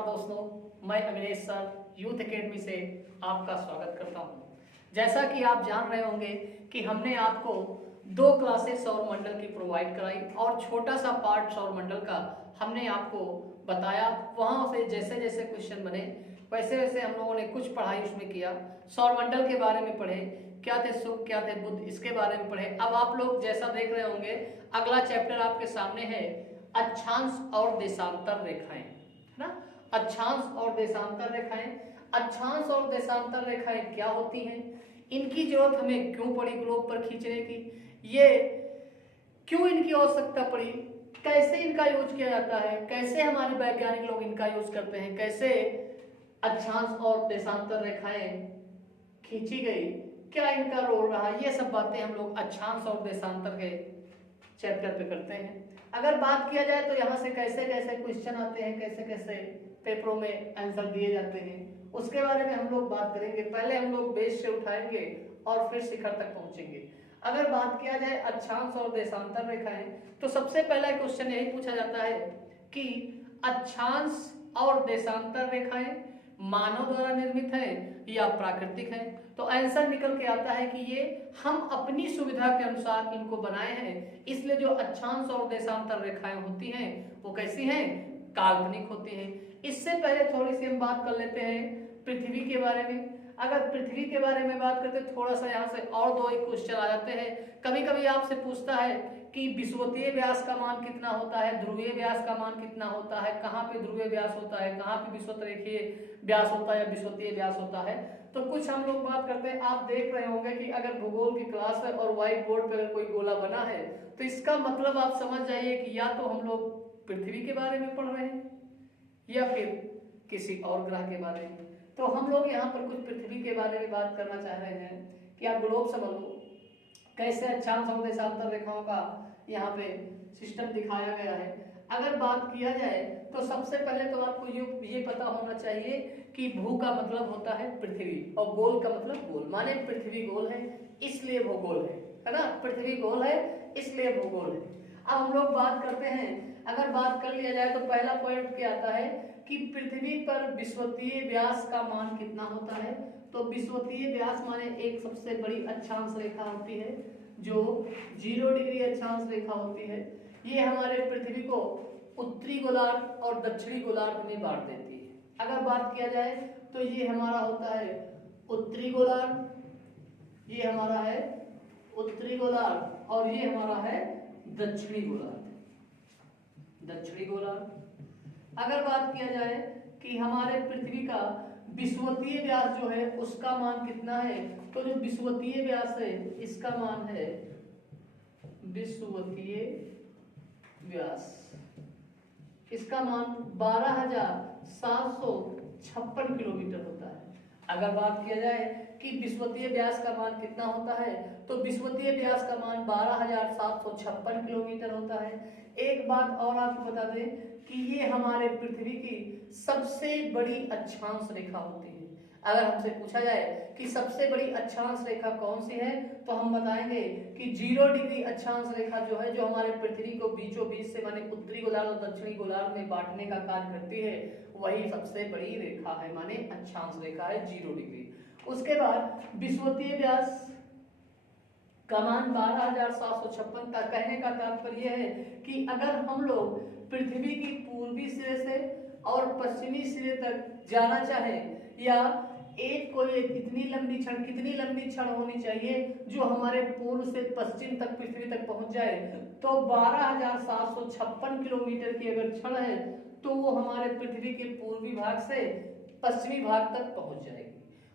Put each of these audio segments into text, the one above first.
नमस्कार दोस्तों, मैं अविनेश सर यूथ एकेडमी से आपका स्वागत करता हूं। जैसा कि आप जान रहे होंगे कि हमने आपको 2 क्लासेस सौरमंडल की प्रोवाइड कराई और छोटा सा पार्ट सौरमंडल का हमने आपको बताया। वहां से जैसे जैसे क्वेश्चन बने वैसे वैसे हम लोगों ने कुछ पढ़ाई उसमें किया। सौरमंडल के बारे में पढ़े, क्या थे शुक्र क्या थे बुध, इसके बारे में पढ़े। अब आप लोग जैसा देख रहे होंगे अगला चैप्टर आपके सामने है अक्षांश और देशांतर रेखाएं, है ना। अक्षांश और देशांतर रेखाएं, अक्षांश और देशांतर रेखाएं क्या होती हैं, इनकी जरूरत हमें क्यों पड़ी ग्लोब पर खींचने की, ये क्यों इनकी आवश्यकता पड़ी, कैसे इनका यूज किया जाता है, कैसे हमारे वैज्ञानिक लोग इनका यूज करते हैं, कैसे अक्षांश और देशांतर रेखाएं खींची गई, क्या इनका रोल रहा, ये सब बातें हम लोग अक्षांश और देशांतर के चैप्टर पे करते हैं। अगर बात किया जाए तो यहाँ से कैसे कैसे क्वेश्चन आते हैं, कैसे कैसे पेपरों में आंसर दिए जाते हैं, उसके बारे में हम लोग बात करेंगे। पहले हम लोग बेस से उठाएंगे और फिर शिखर तक पहुंचेंगे। अगर बात किया जाए अक्षांश और देशांतर रेखाएं तो सबसे पहला क्वेश्चन यही पूछा जाता है कि अक्षांश और देशांतर रेखाएं मानव द्वारा निर्मित है या प्राकृतिक है। तो आंसर निकल के आता है कि ये हम अपनी सुविधा के अनुसार इनको बनाए हैं, इसलिए जो अक्षांश और देशांतर रेखाएं होती हैं वो कैसी हैं, काल्पनिक होती हैं। इससे पहले थोड़ी सी हम बात कर लेते हैं पृथ्वी के बारे में। अगर पृथ्वी के बारे में बात करते हैं थोड़ा सा यहाँ से और 2 एक क्वेश्चन आ जाते हैं। कभी कभी आपसे पूछता है कि विषुवतीय व्यास का मान कितना होता है, ध्रुवीय व्यास का मान कितना होता है, कहाँ पे ध्रुवीय व्यास होता है, कहाँ पे विषुवतरेखीय व्यास होता है या विषुवतीय व्यास होता है। तो कुछ हम लोग बात करते हैं। आप देख रहे होंगे कि अगर भूगोल की क्लास है और व्हाइट बोर्ड पर अगर कोई गोला बना है तो इसका मतलब आप समझ जाइए कि या तो हम लोग पृथ्वी के बारे में पढ़ रहे हैं या फिर किसी और ग्रह के बारे में। तो हम लोग यहाँ पर कुछ पृथ्वी के बारे में बात करना चाह रहे हैं कि आप ग्लोब समझ लो कैसे अक्षांश और देशांतर रेखाओं का यहाँ पे सिस्टम दिखाया गया है। अगर बात किया जाए तो सबसे पहले तो आपको ये पता होना चाहिए कि भू का मतलब होता है पृथ्वी और गोल का मतलब गोल, माने पृथ्वी गोल है इसलिए भूगोल है ना। पृथ्वी गोल है इसलिए भूगोल है। अब हम लोग बात करते हैं, अगर बात कर लिया जाए तो पहला पॉइंट क्या आता है कि पृथ्वी पर विषुवतीय व्यास का मान कितना होता है। तो विषुवतीय व्यास माने एक सबसे बड़ी अक्षांश रेखा होती है जो 0 डिग्री अक्षांश रेखा होती है। ये हमारे पृथ्वी को उत्तरी गोलार्ध और दक्षिणी गोलार्ध में बांट देती है। अगर बात किया जाए तो ये हमारा होता है उत्तरी गोलार्ध, ये हमारा है उत्तरी गोलार्ध और ये हमारा है दक्षिणी गोलार्ध, दक्षिणी गोलार्ध। अगर बात किया जाए कि हमारे पृथ्वी का विषुवतीय व्यास जो है उसका मान कितना है, तो जो विषुवतीय व्यास है इसका मान है विषुवतीय व्यास, इसका मान 12,756 किलोमीटर होता है। अगर बात किया जाए कि विषुवतीय व्यास का मान कितना होता है तो विषुवतीय व्यास का मान 12,756 किलोमीटर होता है। एक बात और आपको बता दें कि ये हमारे पृथ्वी की सबसे बड़ी अक्षांश रेखा होती है। अगर हमसे पूछा जाए कि सबसे बड़ी अक्षांश रेखा कौन सी है तो हम बताएंगे कि 0 डिग्री अक्षांश रेखा जो है, जो हमारे पृथ्वी को बीचों बीच से माने उत्तरी गोलार्ध और दक्षिणी गोलार्ध में बांटने का कार्य करती है, वही सबसे बड़ी रेखा है, माने अक्षांश रेखा है 0 डिग्री। उसके बाद विषुवतीय व्यास का मान 12,756 का कहने का तात्पर्य है कि अगर हम लोग पृथ्वी की पूर्वी सिरे से और पश्चिमी सिरे तक जाना चाहें या एक कोई कितनी लंबी क्षण होनी चाहिए जो हमारे पूर्व से पश्चिम तक पृथ्वी तक पहुंच जाए, तो 12,756 किलोमीटर की अगर क्षण है तो वो हमारे पृथ्वी के पूर्वी भाग से पश्चिमी भाग तक पहुंच जाएगी।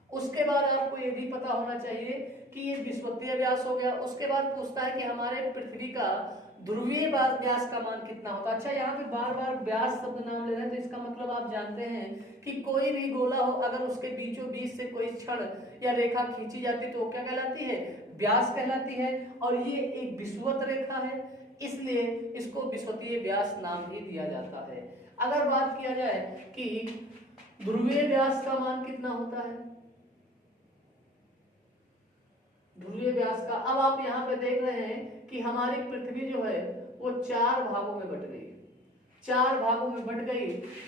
उसके बाद आपको ये भी पता होना चाहिए कि ये विषुवतीय व्यास हो गया। उसके बाद पूछता है कि हमारे पृथ्वी का ध्रुवीय व्यास का मान कितना होता है। अच्छा, यहाँ पे बार बार व्यास शब्द नाम ले रहे हैं तो इसका मतलब आप जानते हैं कि कोई भी गोला हो अगर उसके बीचों बीच से कोई क्षण या रेखा खींची जाती तो वो क्या कहलाती है, व्यास कहलाती है। और ये एक विषुवत रेखा है इसलिए इसको विषुवतीय व्यास नाम भी दिया जाता है। अगर बात किया जाए कि ध्रुवीय व्यास का मान कितना होता है, ध्रुवीय व्यास का, अब आप यहाँ पे देख रहे हैं कि हमारी पृथ्वी जो है वो 4 भागों में बट गई है। 4 भागों में बंट गई।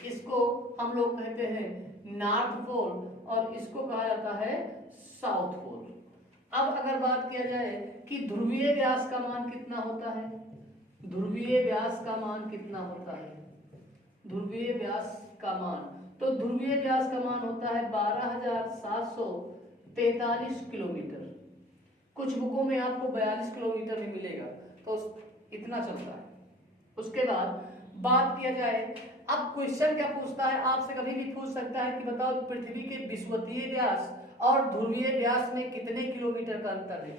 इसको हम लोग कहते हैं नॉर्थ पोल और इसको कहा जाता है साउथ पोल। अब अगर बात किया जाए कि ध्रुवीय व्यास का मान कितना होता है, ध्रुवीय व्यास का मान कितना होता है, ध्रुवीय व्यास का मान, तो ध्रुवीय व्यास का मान होता है 12,743 किलोमीटर। कुछ बुकों में आपको 42 किलोमीटर भी मिलेगा, तो इतना चलता है। उसके बाद बात किया जाए, अब क्वेश्चन क्या पूछता है, आपसे कभी भी पूछ सकता है कि बताओ पृथ्वी के विषुवतीय व्यास और ध्रुवीय व्यास में कितने किलोमीटर का अंतर है।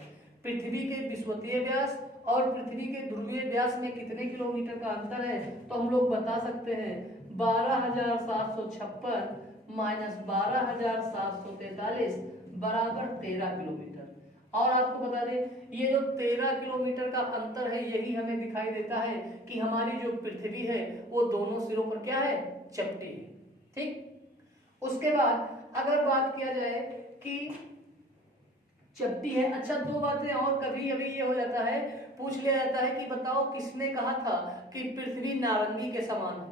पृथ्वी के विषुवतीय व्यास और पृथ्वी के ध्रुवीय व्यास में कितने किलोमीटर का अंतर है, तो हम लोग बता सकते हैं 12,756 माइनस 12,743 बराबर 13 किलोमीटर। और आपको बता दें ये जो 13 किलोमीटर का अंतर है यही हमें दिखाई देता है कि हमारी जो पृथ्वी है वो दोनों सिरों पर क्या है, चपटी है। ठीक, उसके बाद अगर बात किया जाए कि चपटी है, अच्छा दो बातें और कभी अभी ये हो जाता है, पूछ लिया जाता है कि बताओ किसने कहा था कि पृथ्वी नारंगी के समान है,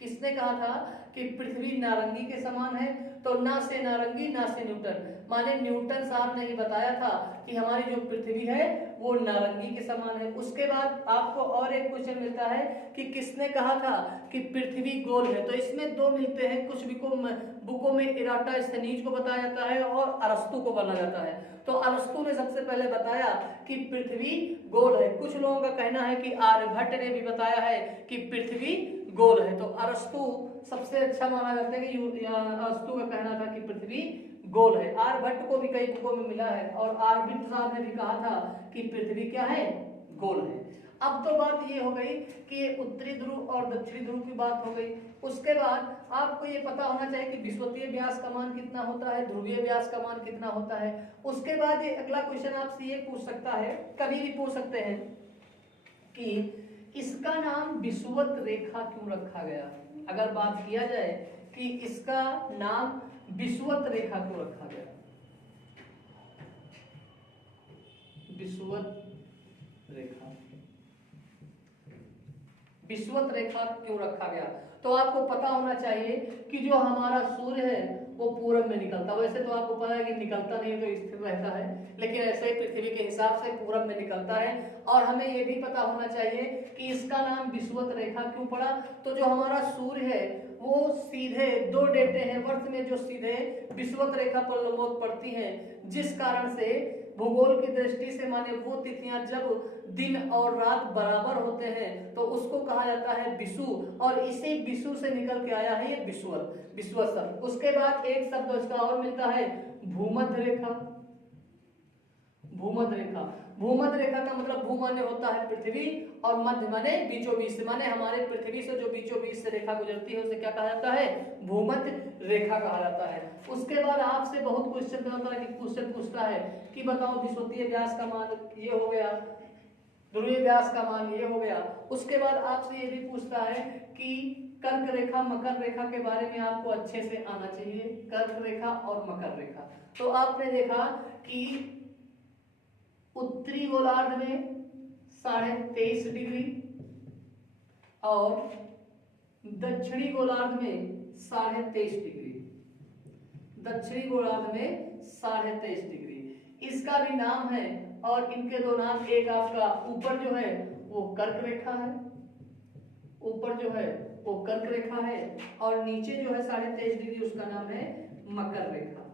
किसने कहा था कि पृथ्वी नारंगी के समान है, तो ना से नारंगी ना से न्यूटन, माने न्यूटन साहब ने ही बताया था कि हमारी जो पृथ्वी है वो नारंगी के समान है। उसके बाद आपको और एक क्वेश्चन मिलता है कि किसने कहा था कि पृथ्वी गोल है, तो इसमें दो मिलते हैं, कुछ बुकों में इराटोस्थेनीज को बताया जाता है और अरस्तु को बोला जाता है। तो अरस्तु ने सबसे पहले बताया कि पृथ्वी गोल है, कुछ लोगों का कहना है कि आर्यभट्ट ने भी बताया है कि पृथ्वी गोल है, तो अरस्तु सबसे अच्छा माना जाता है कि अरस्तु का कहना था कि पृथ्वी गोल है। आर्यभट्ट को भी कई बुकों में मिला है और आर्यभट्ट साहब ने भी कहा था कि पृथ्वी क्या है, गोल है। अब तो बात ये हो गई कि उत्तरी ध्रुव और दक्षिणी ध्रुव की बात हो गई। उसके बाद आपको ये पता होना चाहिए कि विषुवतीय व्यास का मान कितना होता है, ध्रुवीय व्यास का मान कितना होता है। उसके बाद ये अगला क्वेश्चन आपसे ये पूछ सकता है, कभी भी पूछ सकते हैं कि इसका नाम विषुवत रेखा क्यों रखा गया। अगर बात किया जाए कि इसका नाम विषुवत रेखा क्यों रखा गया, विषुवत रेखा, विषुवत रेखा क्यों रखा गया, तो आपको पता होना चाहिए कि जो हमारा सूर्य है वो पूरब में निकलता है। वैसे तो आपको पता है कि निकलता नहीं है तो स्थिर रहता है, लेकिन ऐसे ही पृथ्वी के हिसाब से पूरब में निकलता है। और हमें ये भी पता होना चाहिए कि इसका नाम विषुवत रेखा क्यों पड़ा, तो जो हमारा सूर्य है वो सीधे दो डेटे हैं वर्ष में जो सीधे विषुवत रेखा पर लंबवत पड़ती हैं, जिस कारण से भूगोल की दृष्टि से माने वो तिथियां जब दिन और रात बराबर होते हैं तो उसको कहा जाता है विषु, और इसी विषु से निकल के आया है ये विषुवत, विषुवत शब्द। उसके बाद एक शब्द इसका और मिलता है भूमध्य रेखा। भूमध्य रेखा, भूमध्य रेखा का मतलब भू माने होता है पृथ्वी और मध्य माने बीचों बीच, माने हमारे पृथ्वी से जो बीचों बीच से रेखा गुजरती है उसे क्या कहा जाता है, भूमध्य रेखा कहा जाता है। उसके बाद आपसे बहुत क्वेश्चन पूछता है कि बताओ विषुवतीय व्यास का मान ये हो गया, ध्रुवीय व्यास का मान ये हो गया। उसके बाद आपसे ये भी पूछता है कि कर्क रेखा मकर रेखा के बारे में आपको अच्छे से आना चाहिए, कर्क रेखा और मकर रेखा। तो आपने देखा कि उत्तरी गोलार्ध में 23.5 डिग्री और दक्षिणी गोलार्ध में 23.5 डिग्री, दक्षिणी गोलार्ध में 23.5 डिग्री इसका भी नाम है। और इनके दो नाम, एक आपका ऊपर जो है वो कर्क रेखा है, ऊपर जो है वो कर्क रेखा है और नीचे जो है 23.5 डिग्री उसका नाम है मकर रेखा।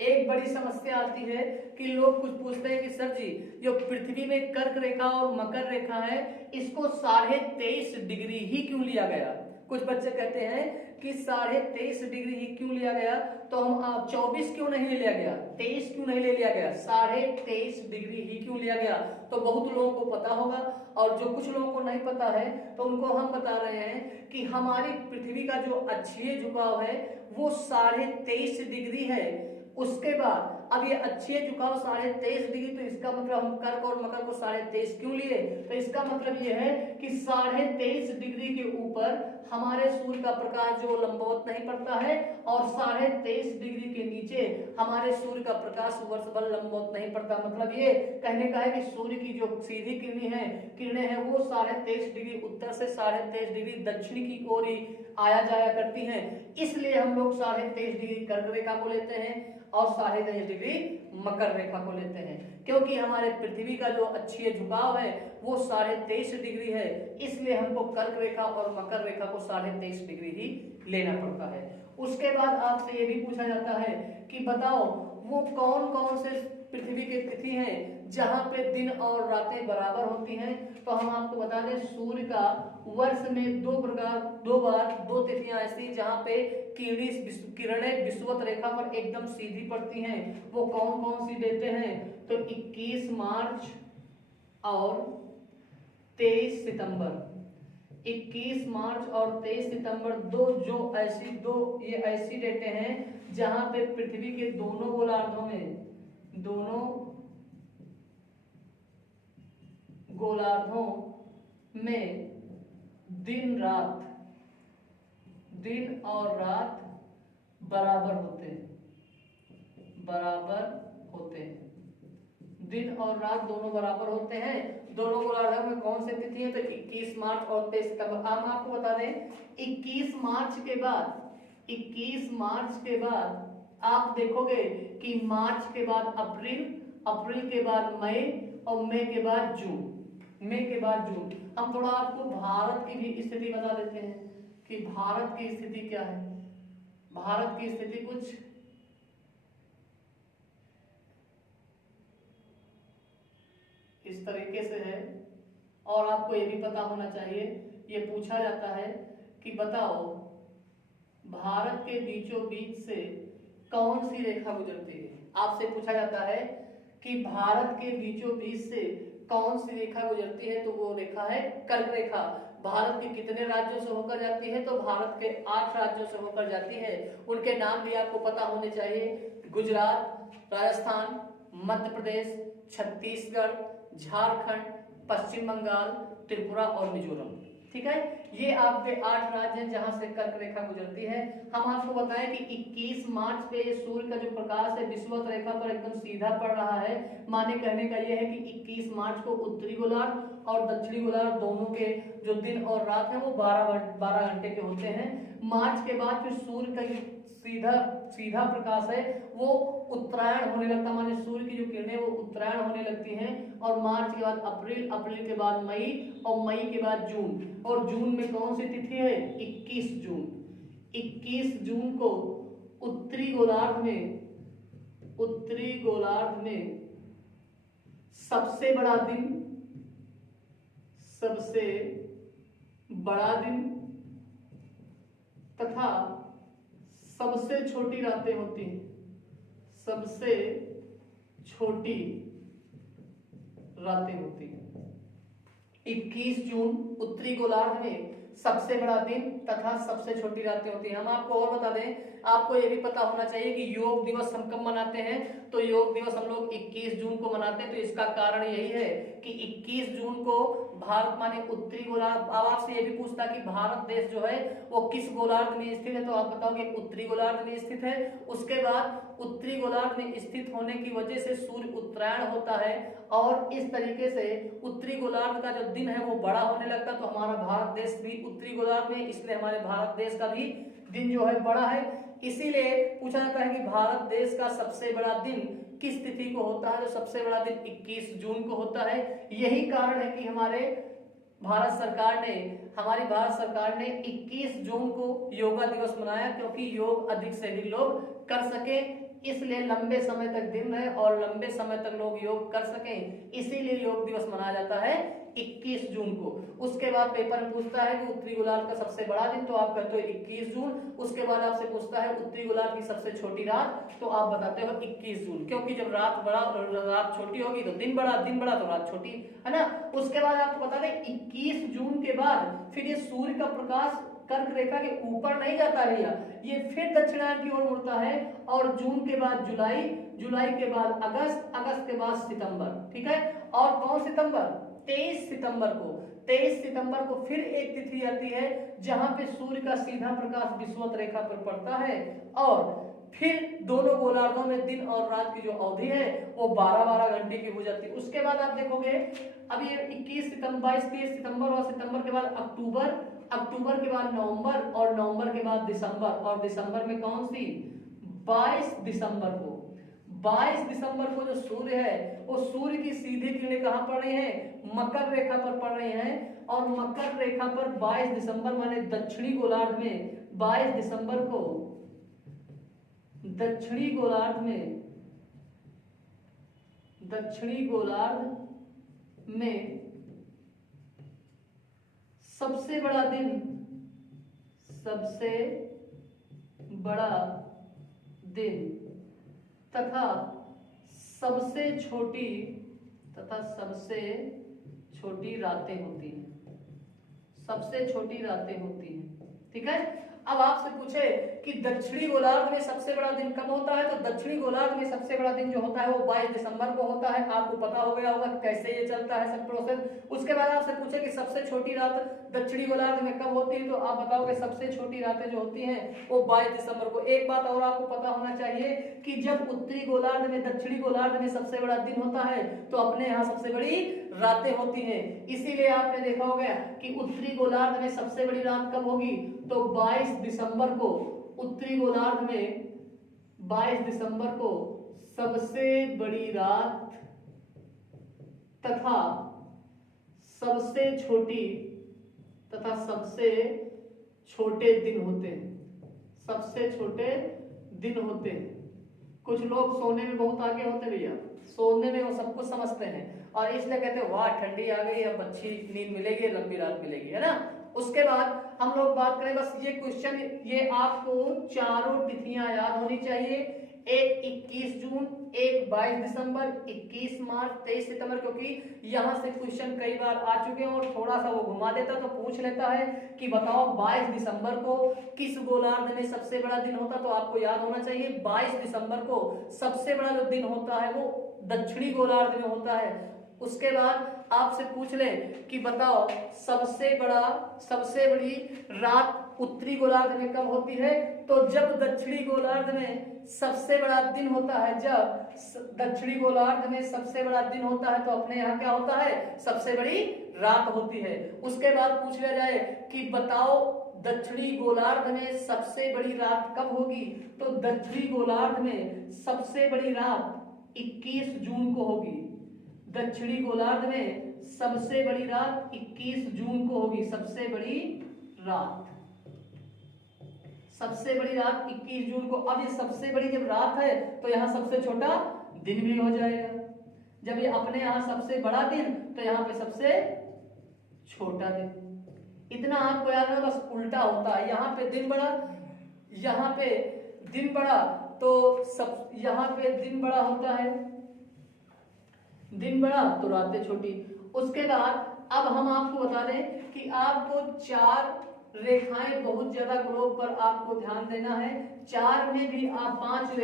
एक बड़ी समस्या आती है कि लोग कुछ पूछते हैं कि सर जी जो पृथ्वी में कर्क रेखा और मकर रेखा है इसको 23.5 डिग्री ही क्यों लिया गया। कुछ बच्चे कहते हैं कि 23.5 डिग्री ही क्यों लिया गया, तो हम 24 क्यों नहीं लिया गया, 23 क्यों नहीं ले लिया गया, 23.5 डिग्री ही क्यों लिया गया। तो बहुत लोगों को पता होगा और जो कुछ लोगों को नहीं पता है तो उनको हम बता रहे हैं कि हमारी पृथ्वी का जो अक्षीय झुकाव है वो 23.5 डिग्री है उसके बाद अब ये अच्छे झुकाव 23.5 डिग्री, तो इसका मतलब हम कर्क और मकर को 23.5 क्यों लिए? तो इसका मतलब ये है कि 23.5 डिग्री के ऊपर हमारे सूर्य का प्रकाश जो लंबवत नहीं पड़ता है और 23.5 डिग्री के नीचे हमारे सूर्य का प्रकाश वर्षभर लंबवत नहीं पड़ता। मतलब ये कहने का है कि सूर्य की जो सीधी किरणें हैं वो 23.5 डिग्री उत्तर से 23.5 डिग्री दक्षिण की ओर ही आया जाया करती हैं। इसलिए हम लोग 23.5 डिग्री कर्क रेखा को लेते हैं और 23.5 डिग्री मकर रेखा को लेते हैं, क्योंकि हमारे पृथ्वी का जो अक्षीय झुकाव है वो 23.5 डिग्री है। इसलिए हमको कर्क रेखा और मकर रेखा को 23.5 डिग्री ही लेना पड़ता है। उसके बाद आपसे ये भी पूछा जाता है कि बताओ वो कौन कौन से पृथ्वी के तिथि हैं जहां पे दिन और रातें बराबर होती हैं। तो हम आपको बता दें सूर्य का वर्ष में दो बार दो तिथियां ऐसी जहां पे किरणें विषुवत रेखा पर एकदम सीधी पड़ती हैं। वो कौन कौन सी देते हैं? तो 21 मार्च और 23 सितंबर। 21 मार्च और 23 सितंबर ये ऐसी डेटें हैं जहां पे पृथ्वी के दोनों गोलार्धों में दिन और रात बराबर होते हैं। दिन और रात दोनों बराबर होते हैं। दोनों गोलार्धों में कौन से तिथि है? तो 21 मार्च और 23 सितंबर। हम आपको बता दें 21 मार्च के बाद आप देखोगे कि मार्च के बाद अप्रैल के बाद मई और मई के बाद जून। हम थोड़ा आपको भारत की भी स्थिति बता देते हैं कि भारत की स्थिति क्या है। भारत की स्थिति कुछ इस तरीके से है, और आपको ये भी पता होना चाहिए, ये पूछा जाता है कि बताओ भारत के बीचों बीच से कौन सी रेखा गुजरती है। आपसे पूछा जाता है कि भारत के बीचों बीच से कौन सी रेखा गुजरती है, तो वो रेखा है कर्क रेखा। भारत के कितने राज्यों से होकर जाती है? तो भारत के 8 राज्यों से होकर जाती है। उनके नाम भी आपको पता होने चाहिए, गुजरात, राजस्थान, मध्य प्रदेश, छत्तीसगढ़, झारखंड, पश्चिम बंगाल, त्रिपुरा और मिजोरम। ठीक है, ये आपके 8 राज्य हैं जहां से कर्क रेखा गुजरती है। हम आपको बताएं कि 21 मार्च पे ये सूर्य का जो प्रकाश है विषुवत रेखा पर एकदम सीधा पड़ रहा है। माने कहने का ये है कि 21 मार्च को उत्तरी गोलार्ध और दक्षिणी गोलार्ध दोनों के जो दिन और रात है वो 12 घंटे के होते हैं। मार्च के बाद फिर सूर्य का सीधा प्रकाश है वो उत्तरायण होने लगता है, माने सूर्य की जो किरणें वो उत्तरायण होने लगती हैं। और मार्च के बाद अप्रैल के बाद मई और मई के बाद जून। और जून में कौन सी तिथि है? 21 जून। 21 जून को उत्तरी गोलार्ध में सबसे बड़ा दिन तथा सबसे छोटी रातें होती हैं। 21 जून उत्तरी गोलार्ध में सबसे बड़ा दिन तथा सबसे छोटी रातें होती हैं। हम आपको और बता दें, आपको ये भी पता होना चाहिए कि योग दिवस हम कब मनाते हैं। तो योग दिवस हम लोग 21 जून को मनाते हैं। तो इसका कारण यही है कि 21 जून को भारत माने उत्तरी गोलार्ध। अब आपसे ये भी पूछता कि भारत देश जो है वो किस गोलार्ध में स्थित है, तो आप बताओगे उत्तरी गोलार्ध में स्थित है। उसके बाद उत्तरी गोलार्ध में स्थित होने की वजह से सूर्य उत्तरायण होता है और इस तरीके से उत्तरी गोलार्ध का जो दिन है वो बड़ा होने लगता है। तो हमारा भारत देश भी उत्तरी गोलार्ध में, इसलिए हमारे भारत देश का भी दिन जो है बड़ा है। इसीलिए पूछा जाता है कि भारत देश का सबसे बड़ा दिन किस तिथि को होता है। तो सबसे बड़ा दिन 21 जून को होता है। यही कारण है कि हमारी भारत सरकार ने 21 जून को योगा दिवस मनाया, क्योंकि योग अधिक से अधिक लोग कर सके, इसलिए लंबे समय तक दिन रहे और लंबे समय तक लोग योग कर सकें, इसीलिए योग दिवस मनाया जाता है 21 जून को। उसके बाद पेपर में पूछता है कि उत्तरी गोलार्ध का सबसे बड़ा दिन, तो आप कहते हो 21 जून। उसके बाद आपसे पूछता है उत्तरी गोलार्ध की सबसे छोटी रात, तो आप बताते हो 21 जून, क्योंकि जब रात छोटी होगी तो दिन बड़ा तो रात छोटी, है ना। उसके बाद आपको बता दें 21 जून के बाद फिर ये सूर्य का प्रकाश कर्क रेखा के ऊपर नहीं जाता भैया, ये फिर दक्षिणायन की ओर मुड़ता है और जून के बाद जुलाई, जुलाई के बाद अगस्त, अगस्त के बाद सितंबर, ठीक है। और कौन सितंबर? 23 सितंबर को, 23 सितंबर को फिर एक तिथि आती है जहां पे सूर्य का सीधा प्रकाश विषुवत रेखा पर पड़ता है और फिर दोनों गोलार्धों में दिन और रात की जो अवधि है वो 12-12 घंटे की हो जाती है। उसके बाद आप देखोगे अब ये 21 सितंबर, 22-23 सितंबर और सितंबर के बाद अक्टूबर, अक्टूबर के बाद नवंबर और नवंबर के बाद दिसंबर, और दिसंबर में कौन सी? 22 दिसंबर को, 22 दिसंबर को जो सूर्य है वो सूर्य की सीधी किरणें कहां पड़ रही हैं? मकर रेखा पर पड़ रही हैं और मकर रेखा पर 22 दिसंबर माने दक्षिणी गोलार्ध में 22 दिसंबर को दक्षिणी गोलार्ध में, दक्षिणी गोलार्ध में सबसे बड़ा दिन, सबसे बड़ा दिन तथा सबसे छोटी, तथा सबसे छोटी रातें होती हैं, सबसे छोटी रातें होती हैं, ठीक है। अब आपसे पूछे कि दक्षिणी गोलार्ध में सबसे बड़ा दिन कब होता है, तो दक्षिणी गोलार्ध में सबसे बड़ा दिन जो होता है वो 22 दिसंबर को होता है। आपको पता हो गया होगा कैसे ये चलता है सब प्रोसेस। उसके बाद आपसे पूछे कि सबसे छोटी रात दक्षिणी गोलार्ध में कब होती है, तो आप बताओगे सबसे छोटी रातें जो होती हैं वो 22 दिसंबर को। एक बात और आपको पता होना चाहिए कि जब उत्तरी गोलार्ध में, दक्षिणी गोलार्ध में सबसे बड़ा दिन होता है तो अपने यहाँ सबसे बड़ी रातें होती हैं। इसीलिए आपने देखा होगा कि उत्तरी गोलार्ध में सबसे बड़ी रात कब होगी, तो 22 दिसंबर को उत्तरी गोलार्ध में 22 दिसंबर को सबसे बड़ी रात तथा सबसे छोटी तथा सबसे छोटे दिन होते हैं, सबसे छोटे दिन होते हैं। कुछ लोग सोने में बहुत आगे होते भैया, सोने में वो सब कुछ समझते हैं और इसलिए कहते हैं वाह ठंडी आ गई, अब अच्छी नींद मिलेगी, लंबी रात मिलेगी, है ना। उसके बाद हम लोग बात करें, बस ये क्वेश्चन, ये आपको चारों तिथियां याद होनी चाहिए। एक 21 जून, एक 22 दिसंबर, 21 मार्च, 23 सितंबर, क्योंकि यहां से क्वेश्चन कई बार आ चुके हैं और थोड़ा सा वो घुमा देता तो पूछ लेता है कि बताओ 22 दिसंबर को किस गोलार्ध में सबसे बड़ा दिन होता, तो आपको याद होना चाहिए 22 दिसंबर को सबसे बड़ा जो दिन होता है वो दक्षिणी गोलार्ध में होता है। उसके बाद आपसे पूछ ले कि बताओ सबसे बड़ी रात उत्तरी गोलार्ध में कब होती है, तो जब दक्षिणी गोलार्ध में सबसे बड़ा दिन होता है, जब दक्षिणी गोलार्ध में सबसे बड़ा दिन होता है तो अपने यहाँ क्या होता है, सबसे बड़ी रात होती है। उसके बाद पूछ लिया जाए कि बताओ दक्षिणी गोलार्ध में सबसे बड़ी रात कब होगी, तो दक्षिणी गोलार्ध में सबसे बड़ी रात 21 जून को होगी। दक्षिणी गोलार्ध में सबसे बड़ी रात 21 जून को होगी, सबसे बड़ी रात, सबसे बड़ी रात 21 जून को। अब ये सबसे बड़ी जब रात है तो यहाँ सबसे छोटा दिन भी हो जाएगा। जब ये अपने यहाँ सबसे बड़ा दिन तो यहाँ पे सबसे छोटा दिन। इतना आपको याद है, बस उल्टा होता है, यहाँ पे दिन बड़ा, यहाँ पे दिन बड़ा, तो सब यहाँ पे दिन बड़ा होता है, दिन बड़ा तो रातें छोटी। उसके बाद अब हम आपको बता दें कि आपको 4 रेखाएं बहुत ज्यादा ग्लोब पर आपको ध्यान देना है। 4 में भी आप 5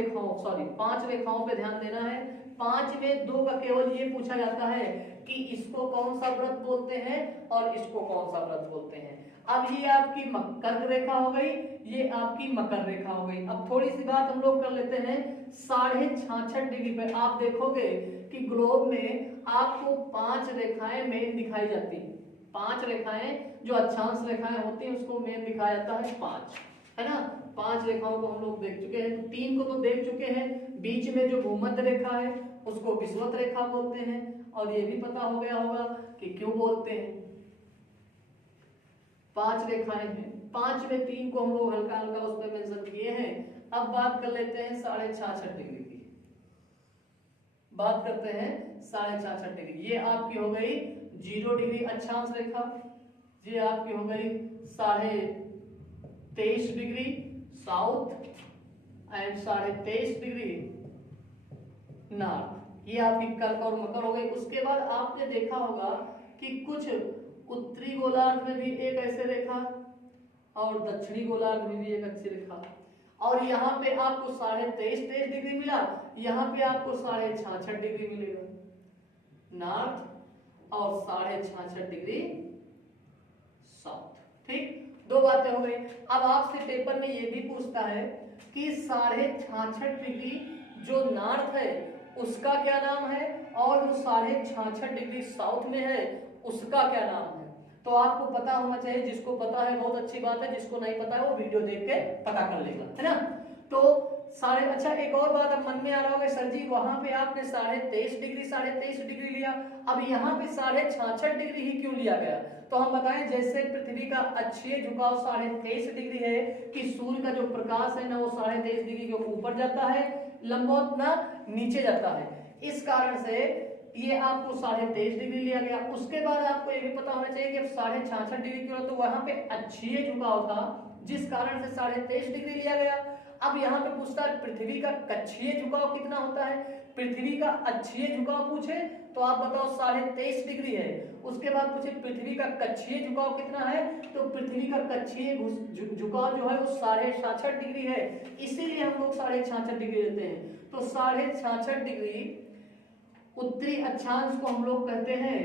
रेखाओं पे ध्यान देना है। 5 में 2 का केवल ये पूछा जाता है कि इसको कौन सा व्रत बोलते हैं और इसको कौन सा व्रत बोलते हैं। अब ये आपकी कर्क रेखा हो गई, ये आपकी मकर रेखा हो गई। अब थोड़ी सी बात हम लोग कर लेते हैं 66.5 डिग्री पे। आप देखोगे कि ग्लोब में आपको 5 रेखाएं मेन दिखाई जाती हैं। 5 रेखाएं जो अक्षांश रेखाएं होती हैं उसको मेन दिखाया जाता है 5, है ना। 5 रेखाओं को हम लोग देख चुके हैं, 3 को तो देख चुके हैं। बीच में जो भूमध्य रेखा है उसको विषुवत रेखा बोलते हैं और ये भी पता हो गया होगा कि क्यों बोलते हैं। 5 रेखाएं हैं, 5 में 3 को हम लोग हल्का हल्का उस पर मेंशन किए हैं। अब बात कर लेते हैं 66.5 डिग्री की। बात करते हैं 66.5 डिग्री। ये आपकी हो गई 0 डिग्री अक्षांश रेखा, ये आपकी हो गई 23.5 degree south and 23.5 degree north. ये आपकी कर्क और मकर हो गई। उसके बाद आपने देखा होगा कि कुछ उत्तरी गोलार्ध में भी एक ऐसे रेखा और दक्षिणी गोलार्ध में भी एक अच्छी रेखा, और यहाँ पे आपको 23.5 डिग्री मिला, यहाँ पे आपको 66.5 डिग्री मिलेगा नॉर्थ और 66.5 डिग्री साउथ। ठीक, दो बातें हो गई। अब आपसे पेपर में ये भी पूछता है कि 66.5 डिग्री जो नॉर्थ है उसका क्या नाम है, और जो 66.5 डिग्री साउथ में है उसका क्या नाम है। तो आपको पता होना चाहिए, जिसको पता है बहुत अच्छी बात है, जिसको नहीं पता है वो वीडियो देख के पता कर लेगा, है ना। तो अच्छा एक और बात अब मन में आ रहा होगा, सर जी वहां पे आपने 23.5 डिग्री लिया, अब यहाँ पे 66.5 डिग्री ही क्यों लिया गया। तो हम बताएं, जैसे पृथ्वी का अक्षीय झुकाव 23.5 डिग्री है कि सूर्य का जो प्रकाश है ना वो 23.5 डिग्री के ऊपर जाता है, लंबवत ना नीचे जाता है, इस कारण से ये आपको 23.5 डिग्री लिया गया। उसके बाद आपको ये भी पता होना चाहिए कि 66.5 डिग्री क्यों, तो वहां पे अक्षीय झुकाव था जिस कारण से 23.5 डिग्री लिया गया। अब यहाँ पे पूछता है पृथ्वी का कक्षीय झुकाव कितना होता है, पृथ्वी का अक्षीय झुकाव पूछे तो आप बताओ 23.5 डिग्री है। उसके बाद पूछे पृथ्वी का कक्षीय झुकाव कितना है, तो पृथ्वी का कक्षीय झुकाव जो है वो 66.5 डिग्री है, इसीलिए हम लोग 66.5 डिग्री लेते हैं। तो 66.5 डिग्री उत्तरी अक्षांश को हम लोग कहते हैं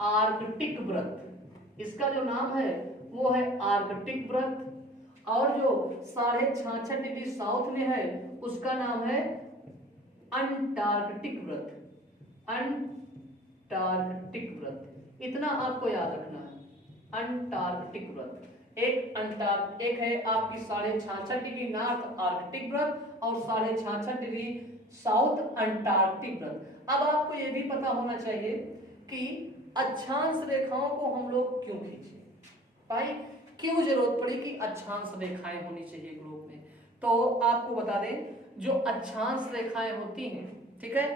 आर्कटिक वृत्त, इसका जो नाम है वो है आर्कटिक वृत्त, और जो 66.5 डिग्री साउथ में है उसका नाम है अंटार्कटिक वृत्त, अंटार्कटिक वृत्त। इतना आपको याद रखना है, अंटार्कटिक वृत्त। एक है आपकी 66.5 डिग्री नॉर्थ आर्कटिक वृत्त और 66.5 डिग्री साउथ अंटार्कटिक वृत्त। अब आपको यह भी पता होना चाहिए कि अक्षांश रेखाओं को हम लोग क्यों खींचे, भाई क्यों जरूरत पड़ी कि अक्षांश रेखाएं होनी चाहिए ग्रुप में। तो आपको बता दें, जो अक्षांश रेखाएं होती हैं, ठीक है,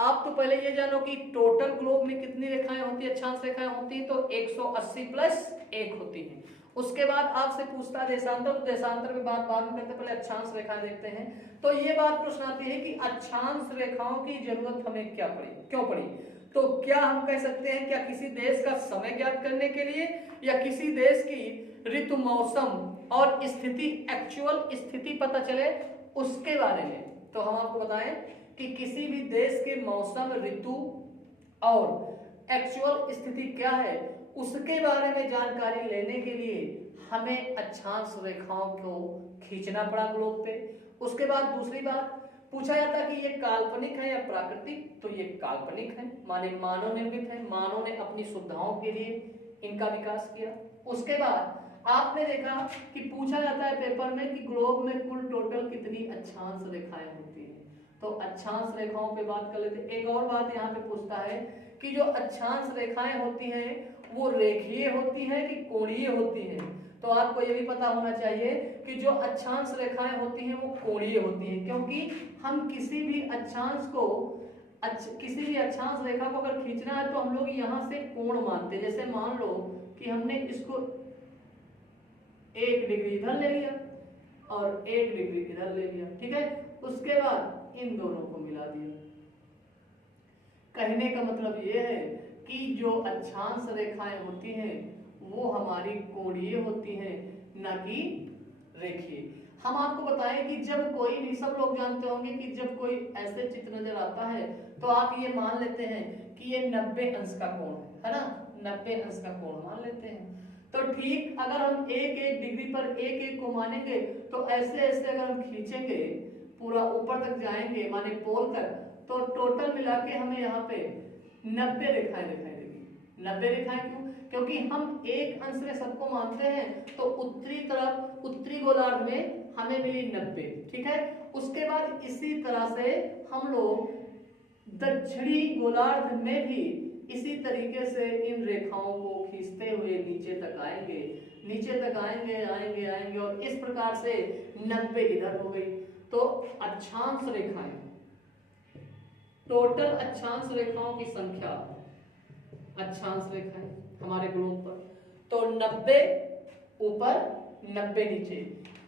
आप तो पहले ये जानो कि टोटल ग्लोब में कितनी रेखाएं होती है, अक्षांश रेखाएं होती हैं, तो 180 प्लस 1 होती हैं। उसके बाद आपसे पूछता है देशांतर, तो देशांतर में बात बाद में करते, पहले अक्षांश रेखाएं देखते हैं। तो ये बात प्रश्न आती है कि अक्षांश रेखाओं की जरूरत हमें क्यों पड़ी। तो क्या हम कह सकते हैं, क्या किसी देश का समय ज्ञात करने के लिए, या किसी देश की ऋतु मौसम और स्थिति, एक्चुअल स्थिति पता चले उसके बारे में। तो हम आपको बताएं कि किसी भी देश के मौसम, ऋतु और एक्चुअल स्थिति क्या है उसके बारे में जानकारी लेने के लिए हमें अक्षांश रेखाओं को खींचना पड़ा ग्लोब पे। उसके बाद दूसरी बात पूछा जाता कि ये काल्पनिक है या प्राकृतिक, तो ये काल्पनिक है, माने मानव निर्मित है, मानव ने अपनी सुविधाओं के लिए इनका विकास किया। उसके बाद आपने देखा कि पूछा जाता है पेपर में कि ग्लोब में कुल टोटल कितनी अक्षांश रेखाएं होती हैं, तो अक्षांश रेखाओं पे बात कर लेते। एक और बात यहाँ पे पूछता है कि जो अक्षांश रेखाएं होती हैं वो रेखीय होती हैं कि कोणीय होती हैं। तो आपको ये भी पता होना चाहिए कि जो अक्षांश रेखाएं होती हैं वो कोणीय होती हैं, क्योंकि हम किसी भी अक्षांश रेखा को अगर खींचना है तो हम लोग यहाँ से कोण मानते हैं। जैसे मान लो कि हमने इसको 1 डिग्री इधर ले लिया और 1 डिग्री इधर ले लिया, ठीक है, उसके बाद इन दोनों को मिला दिया। कहने का मतलब ये है कि जो अक्षांश रेखाएं होती हैं वो हमारी कोणीय होती हैं, न कि रेखीय। हम आपको बताएं कि जब कोई भी, सब लोग जानते होंगे कि जब कोई ऐसे चित्र नजर आता है तो आप ये मान लेते हैं कि ये 90 अंश का कोण है ना, 90 अंश का कोण मान लेते हैं। तो ठीक, अगर हम 1-1 डिग्री पर 1-1 को मानेंगे तो ऐसे ऐसे अगर हम खींचेंगे पूरा ऊपर तक जाएंगे, माने पोल तक, तो टोटल मिला के हमें यहाँ पे 90 रेखाएं दिखाई देगी। 90 रेखाएं क्यों? क्योंकि हम एक अंश में सबको मानते हैं, तो उत्तरी तरफ, उत्तरी गोलार्ध में हमें मिली 90, ठीक है। उसके बाद इसी तरह से हम लोग दक्षिणी गोलार्ध में भी इसी तरीके से इन रेखाओं को खींचते हुए नीचे तक आएंगे, नीचे तक आएंगे, आएंगे आएंगे, और इस प्रकार से 90 इधर हो गई। तो अक्षांश रेखाएं, टोटल अक्षांश रेखाओं की संख्या, अक्षांश रेखाएं हमारे ग्लोब पर, तो 90 ऊपर 90 नीचे,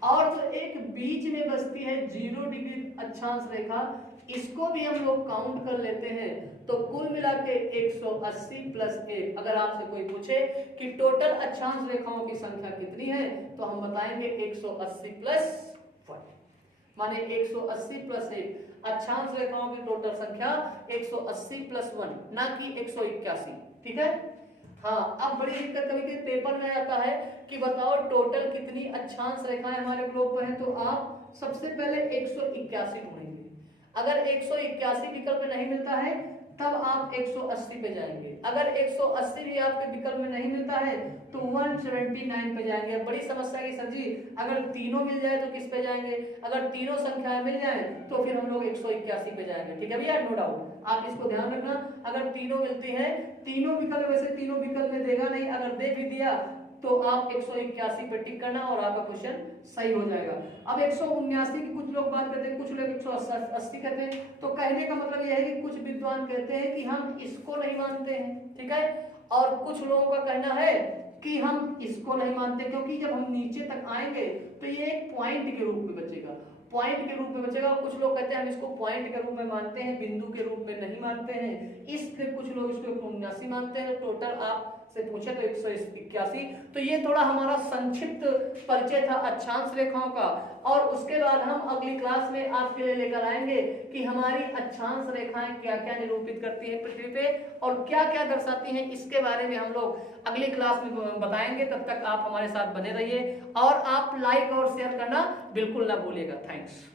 और जो एक बीच में बसती है 0 डिग्री अक्षांश रेखा, इसको भी हम लोग काउंट कर लेते हैं तो कुल मिला के 180 प्लस 1। अगर आपसे कोई पूछे कि टोटल अक्षांश रेखाओं की संख्या कितनी है तो हम बताएंगे 180 प्लस 1, माने 180 प्लस 1 अक्षांश रेखाओं की टोटल संख्या 180 प्लस 1, ना कि 181। ठीक है। हाँ, अब बड़ी दिक्कत कभी कभी पेपर में आता है कि बताओ टोटल कितनी अक्षांश रेखाएं हमारे ग्लोब पर हैं, तो आप सबसे पहले 181 ढूंढेंगे। अगर 181 विकल्प नहीं मिलता है तब आप 180 पे जाएंगे। अगर 180 भी आपके विकल्प में नहीं मिलता है तो 179 पे जाएंगे। बड़ी समस्या की सर जी, अगर तीनों मिल जाए तो किस पे जाएंगे? अगर तीनों संख्याएं मिल जाए तो फिर हम लोग 181 पे जाएंगे। ठीक है भैया, नो डाउट, आप इसको ध्यान रखना। अगर तीनों मिलती हैं, तीनों विकल्प, वैसे तीनों विकल्प में देगा नहीं, अगर दे भी दिया तो आप 181 पे टिक करना और आपका क्वेश्चन सही हो जाएगा। अब 179 की कुछ लोग बात करते हैं, कुछ लोग 180 कहते हैं। तो कहने का मतलब यह है कि कुछ विद्वान कहते हैं कि हम इसको नहीं मानते हैं, ठीक है, और कुछ लोगों का कहना है कि हम इसको नहीं मानते, क्योंकि जब हम नीचे तक आएंगे तो ये एक पॉइंट के रूप में बचेगा, पॉइंट के रूप में बचेगा। कुछ लोग कहते हैं हम इसको पॉइंट के रूप में मानते हैं, बिंदु के रूप में नहीं मानते हैं। फिर कुछ लोग इसको 179 मानते हैं। टोटल आप से पूछे तो 181। तो ये थोड़ा हमारा संक्षिप्त परिचय था अक्षांश रेखाओं का, और उसके बाद हम अगली क्लास में आपके लिए लेकर आएंगे कि हमारी अक्षांश रेखाएं क्या क्या निरूपित करती हैं पृथ्वी पे और क्या क्या दर्शाती हैं। इसके बारे में हम लोग अगली क्लास में बताएंगे। तब तक आप हमारे साथ बने रहिए और आप लाइक और शेयर करना बिल्कुल ना भूलिएगा। थैंक्स।